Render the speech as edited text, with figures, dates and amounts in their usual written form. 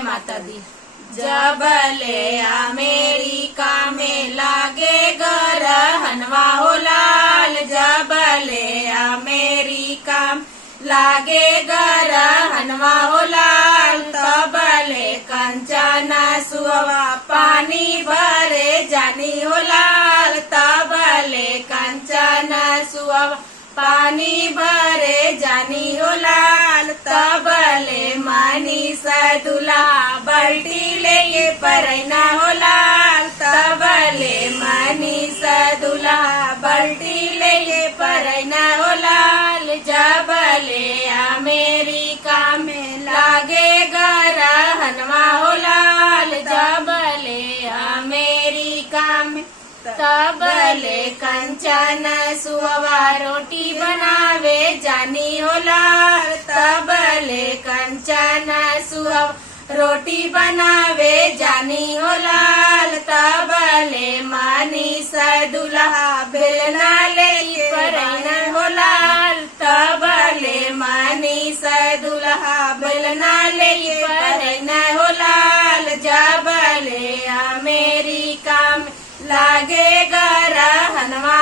जय माता दी। जबले अमेरिका में लागे गरहनवा हो लाल, जबले अमेरिका में लागे गरहनवा हो लाल, तबले कंचना सुहवा पानी भरे जानी हो लाल, तबले कंचना सुहवा पानी भरे जानी हो लाल, तबले मानी सदुला बल्टी लेके परैना हो लाल, तबले मानी सदुला बल्टी लेके परैना हो लाल, जबले अमेरिका में लागे गरहनवा हो लाल, जबले अमेरिका में तबले कंचन सुहवा रोटी बनावे जानी हो लाल, तबले कंचन सुहवा रोटी बनावे जानी हो लाल, तबले मानी सदुल्हा बेलना लेके परैना हो लाल, तबले मानी सदुल्हा बेलना लेके परैना हो लाल, जबले अमेरिका में लागे गरहनवा